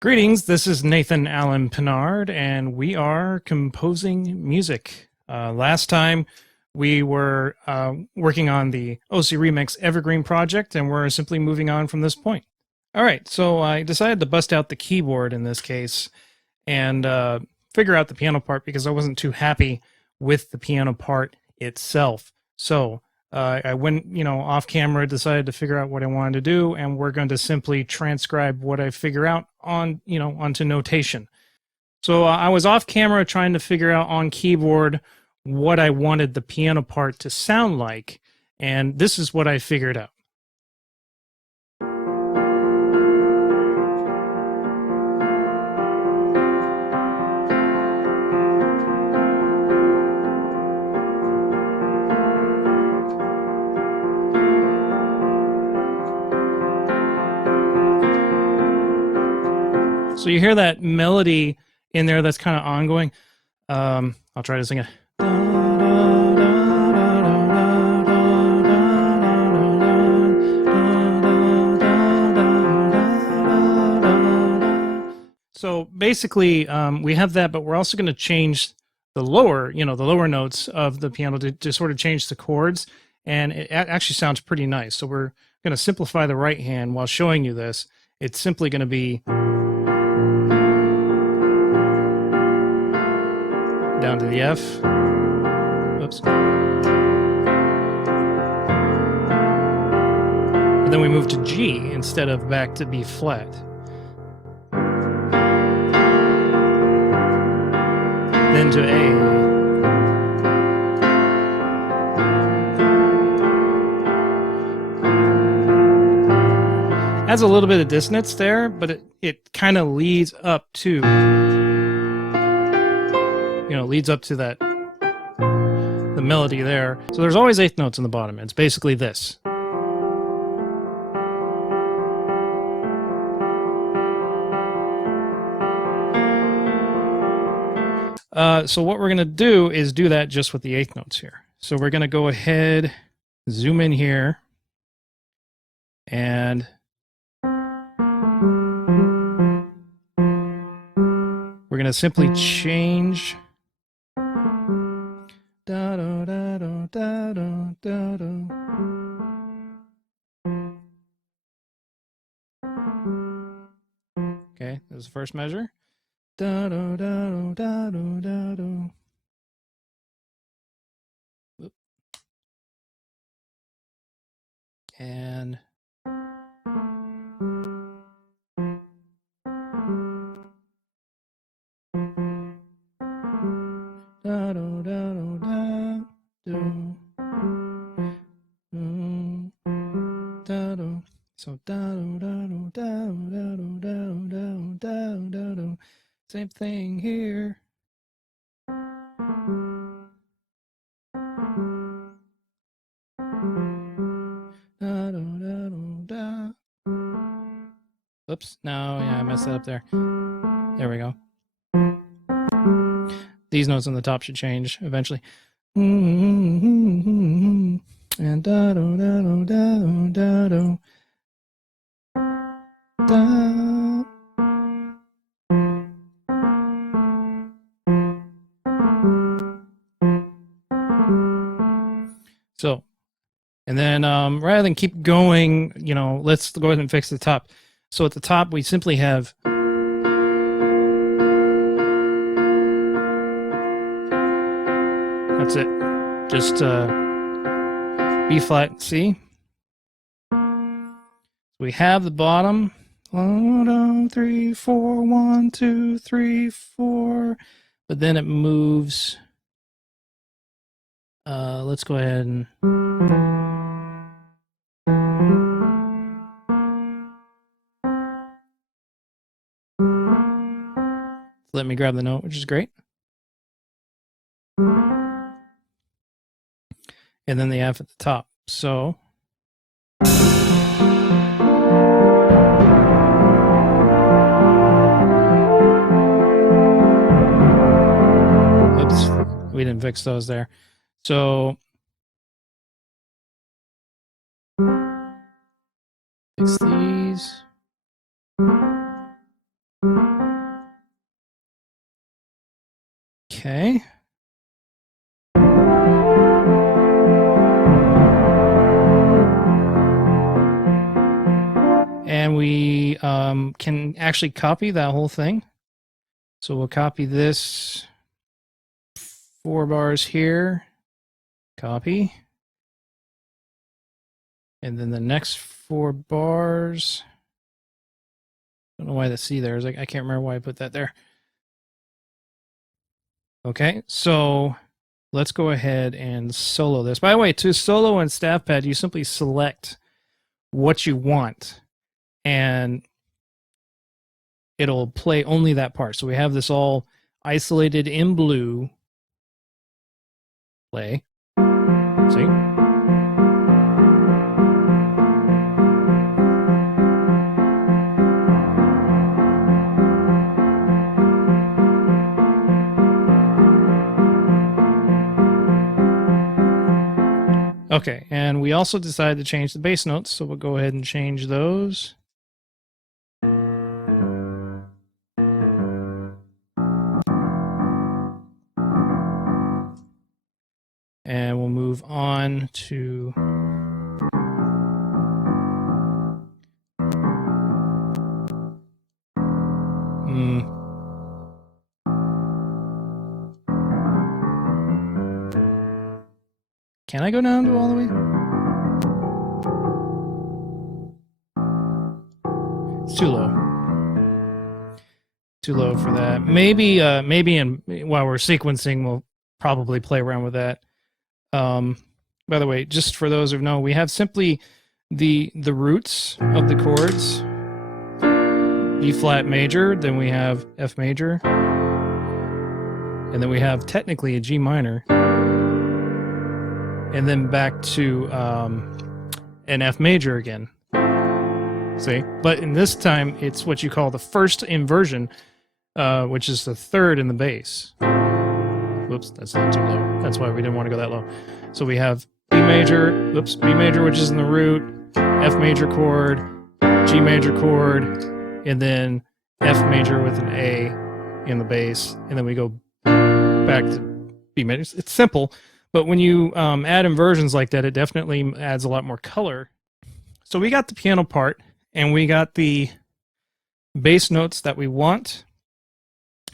Greetings, this is Nathan Allen Pinard, and we are composing music. Last time we were working on the OC Remix Evergreen project, and we're simply moving on from this point. All right, so I decided to bust out the keyboard in this case and figure out the piano part because I wasn't too happy with the piano part itself. So I went, off camera, decided to figure out what I wanted to do, and we're going to simply transcribe what I figure out on, onto notation. So I was off camera trying to figure out on keyboard what I wanted the piano part to sound like, and this is what I figured out. So you hear that melody in there that's kind of ongoing. I'll try to sing it. So basically, we have that, but we're also going to change the lower, the lower notes of the piano to sort of change the chords, and it actually sounds pretty nice. So we're going to simplify the right hand while showing you this. It's simply going to be down to the F. Oops. And then we move to G instead of back to B flat. Then to A. Adds a little bit of dissonance there, but it kind of leads up to, leads up to that, the melody there. So there's always eighth notes in the bottom. It's basically this. So what we're going to do is do that just with the eighth notes here. So we're going to go ahead, zoom in here, and we're going to simply change. Okay, this is the first measure. And so same thing here. Oops, no, yeah, I messed that up there. There we go. These notes on the top should change eventually. And so, and then rather than keep going, let's go ahead and fix the top. So at the top, we simply have that's it. Just B flat C. We have the bottom. 1, 2, 3, 4, 1, 2, 3, 4. But then it moves. Let's go ahead and let me grab the note, which is great. And then the F at the top. So oops, we didn't fix those there. So fix these. Okay. And we can actually copy that whole thing. So we'll copy this 4 bars here, copy. And then the next 4 bars, I don't know why the C there is. I can't remember why I put that there. Okay, so let's go ahead and solo this. By the way, to solo in Staffpad, you simply select what you want, and it'll play only that part. So we have this all isolated in blue. Play. See? Okay, and we also decided to change the bass notes, so we'll go ahead and change those. And we'll move on to can I go down to all the way? It's too low. Too low for that. Maybe while we're sequencing, we'll probably play around with that. By the way, just for those who know, we have simply the roots of the chords. E flat major, then we have F major, and then we have technically a G minor, and then back to an F major again. See? But in this time, it's what you call the first inversion, which is the third in the bass. Whoops, that's not too low. That's why we didn't want to go that low. So we have B major, B major, which is in the root, F major chord, G major chord, and then F major with an A in the bass, and then we go back to B major. It's simple, but when you add inversions like that, it definitely adds a lot more color. So we got the piano part, and we got the bass notes that we want.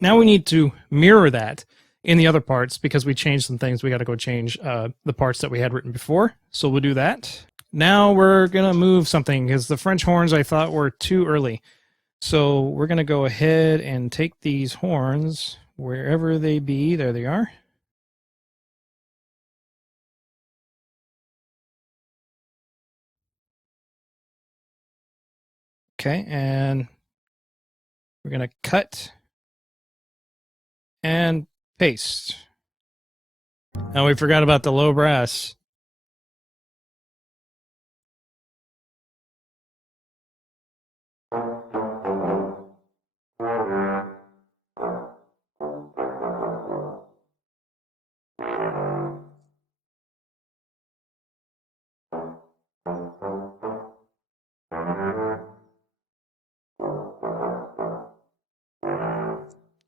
Now we need to mirror that in the other parts because we changed some things. We got to go change the parts that we had written before. So we'll do that. Now we're going to move something because the French horns I thought were too early. So we're going to go ahead and take these horns wherever they be. There they are. Okay, and we're going to cut and paste. Now we forgot about the low brass.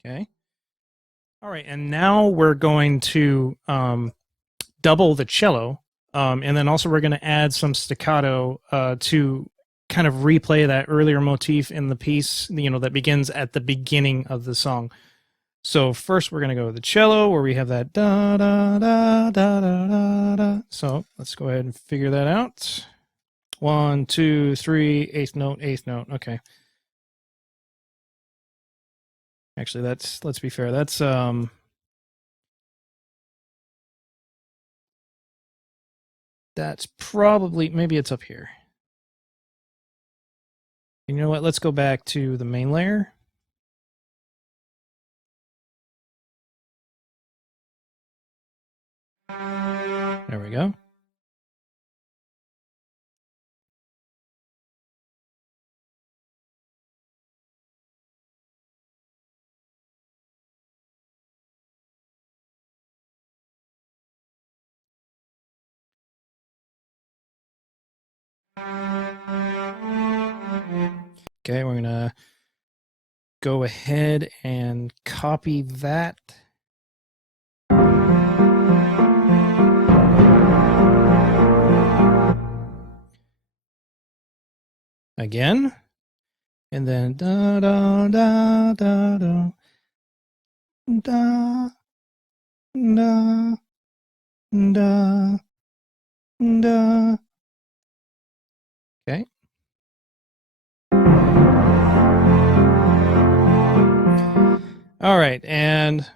Okay. All right, and now we're going to double the cello, and then also we're going to add some staccato to kind of replay that earlier motif in the piece, that begins at the beginning of the song. So first we're going to go with the cello where we have that da da da da da da da. So let's go ahead and figure that out. 1, 2, 3, eighth note, eighth note. Okay. Actually, let's be fair. That's probably, maybe it's up here. You know what? Let's go back to the main layer. There we go. Okay, we're going to go ahead and copy that again, and then da da da da da da da da da. Okay. All right, and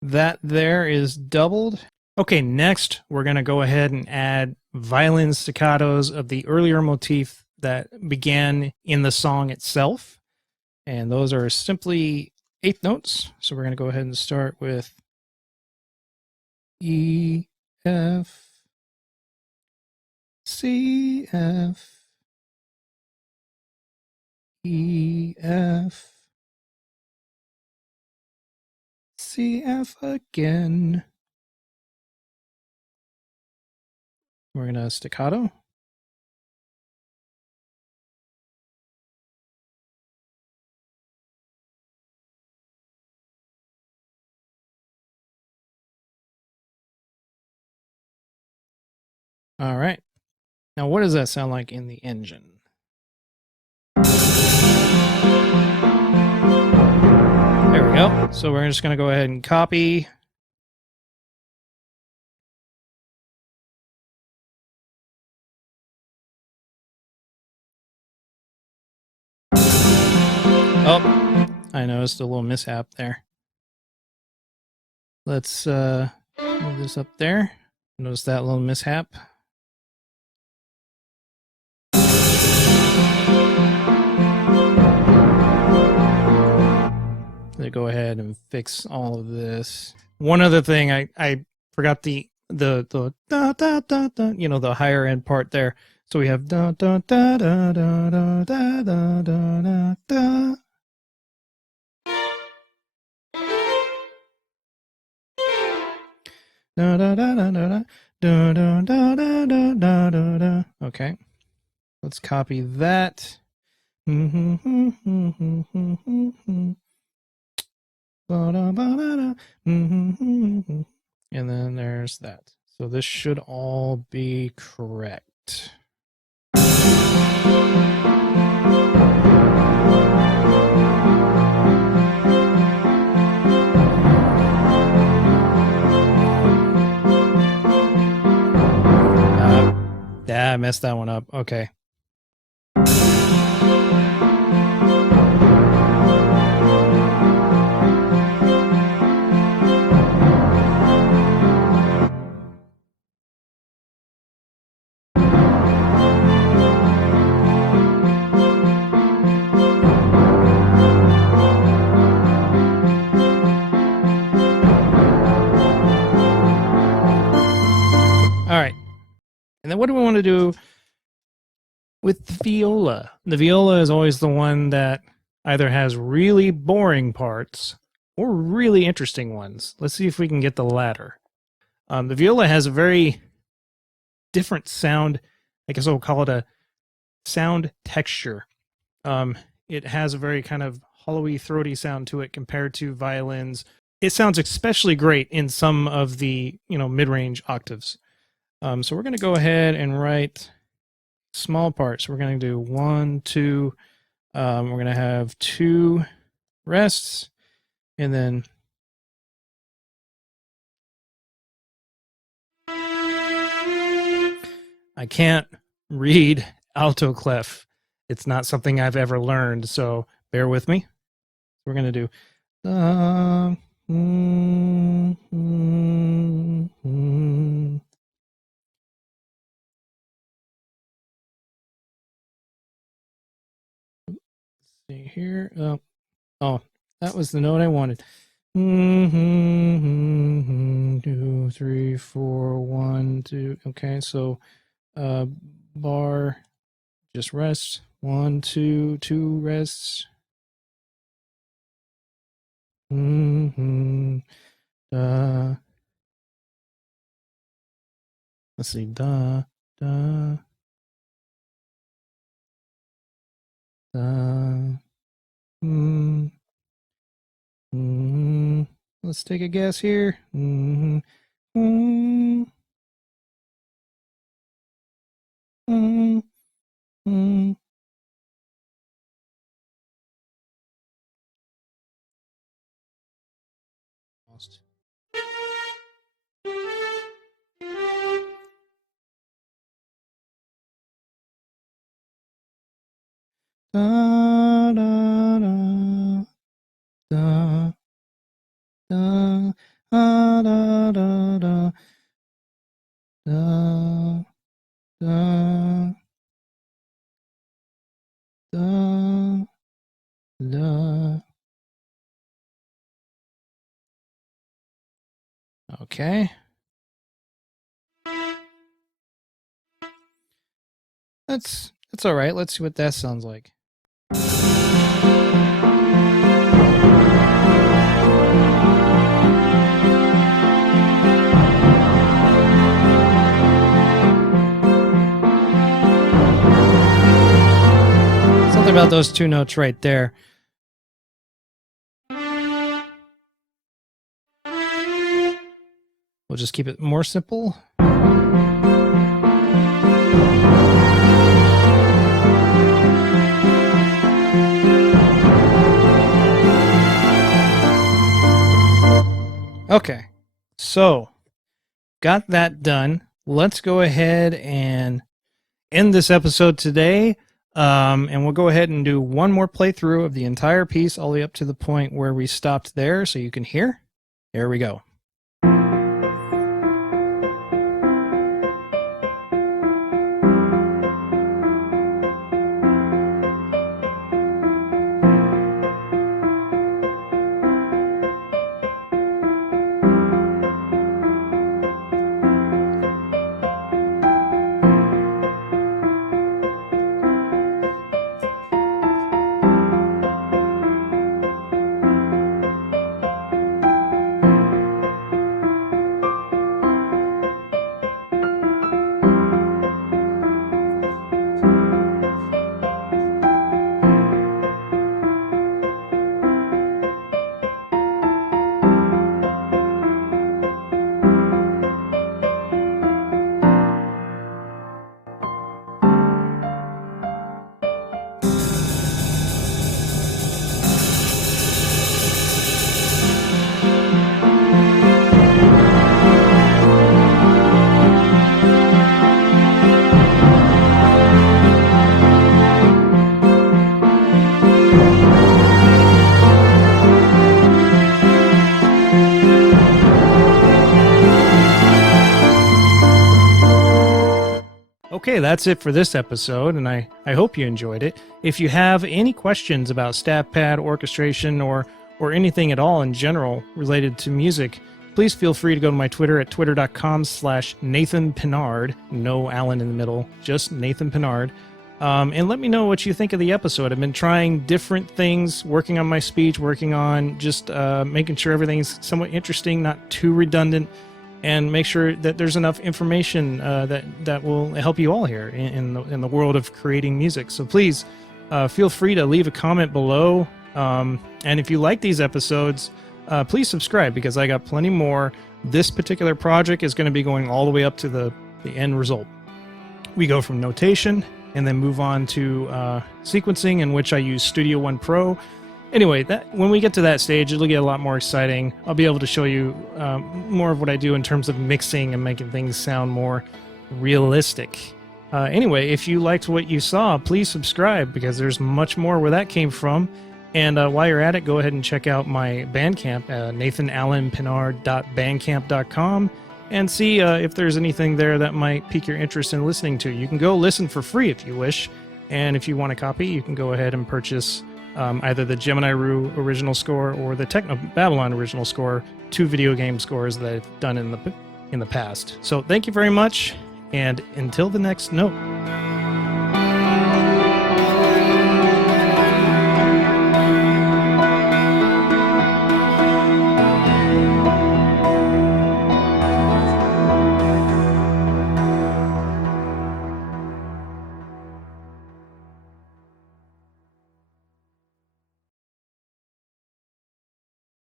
that there is doubled. Okay, next we're going to go ahead and add violin staccatos of the earlier motif that began in the song itself. And those are simply eighth notes. So we're going to go ahead and start with E, F, C, F, E, F, C, F again. We're going to staccato. All right. Now, what does that sound like in the engine? There we go. So we're just going to go ahead and copy. Oh, I noticed a little mishap there. Let's move this up there. Notice that little mishap. Let's go ahead and fix all of this. One other thing, I forgot the da da da da, you know, the higher end part there. So we have da da da da da da da da da da. Da da da da da da da da da da da da da. Okay, let's copy that. And then there's that. So this should all be correct. Yeah, I messed that one up. Okay. All right. And then what do we want to do with the viola? The viola is always the one that either has really boring parts or really interesting ones. Let's see if we can get the latter. The viola has a very different sound. I guess I'll call it a sound texture. It has a very kind of hollowy, throaty sound to it compared to violins. It sounds especially great in some of the mid-range octaves. So we're going to go ahead and write small parts. We're going to do 1, 2. We're going to have 2 rests, and then I can't read alto clef. It's not something I've ever learned, so bear with me. We're going to do see here. Oh, that was the note I wanted. 2, 3, 4, 1, 2. Okay, so bar just rest. 1, 2, 2 rests. Let's see. Da da da. Let's take a guess here. almost. Da, da, da, da, da, da, da, da, da, da, da, da. Okay. That's all right. Let's see what that sounds like. Something about those two notes right there. We'll just keep it more simple. Okay, so got that done. Let's go ahead and end this episode today. And we'll go ahead and do one more playthrough of the entire piece all the way up to the point where we stopped there so you can hear. There we go. Okay, that's it for this episode, and I hope you enjoyed it. If you have any questions about Staffpad, orchestration, or anything at all in general related to music, please feel free to go to my Twitter at twitter.com/Nathan Pinard. No Alan in the middle, just Nathan Pinard. And let me know what you think of the episode. I've been trying different things, working on my speech, working on just making sure everything's somewhat interesting, not too redundant, and make sure that there's enough information that will help you all here in the world of creating music. So please feel free to leave a comment below. And if you like these episodes, please subscribe, because I got plenty more. This particular project is going to be going all the way up to the end result. We go from notation and then move on to sequencing, in which I use Studio One Pro. Anyway, when we get to that stage, it'll get a lot more exciting. I'll be able to show you more of what I do in terms of mixing and making things sound more realistic. Anyway, if you liked what you saw, please subscribe, because there's much more where that came from. And while you're at it, go ahead and check out my Bandcamp, nathanalanpinard.bandcamp.com, and see if there's anything there that might pique your interest in listening to. You can go listen for free if you wish, and if you want a copy, you can go ahead and purchase either the Gemini Rue original score or the Techno Babylon original score, 2 video game scores that I've done in the past. So thank you very much, and until the next note.